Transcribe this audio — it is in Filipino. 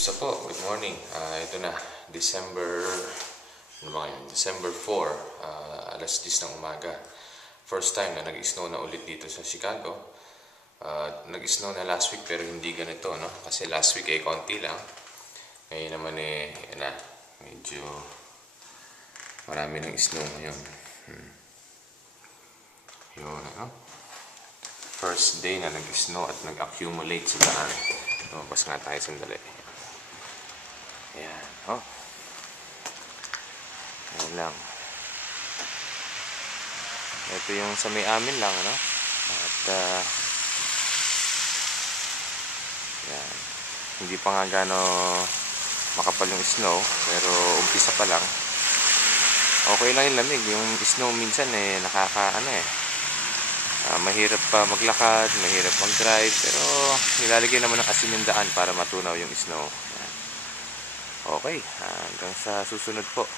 Kumusta po? Good morning. Ito na, December 4, alas 10 ng umaga. First time na nag-snow na ulit dito sa Chicago. Nag-snow na last week pero hindi ganito, no? Kasi last week ay konti lang. Ngayon naman yan na, medyo marami ng snow ngayon. Yun, ano? First day na nag-snow at nag-accumulate sa daan. Bas nga tayo sandali. Ayan, oh. Ayan lang. Ito yung sa may amin lang, ano? At, ayan. Hindi pa nga gano makapal yung snow, pero umpisa pa lang. Okay lang yung lamig. Yung snow minsan mahirap pa maglakad, mahirap mag-drive, pero nilalagyan naman ng asin yung daan para matunaw yung snow. Ayan. Okay, hanggang sa susunod po.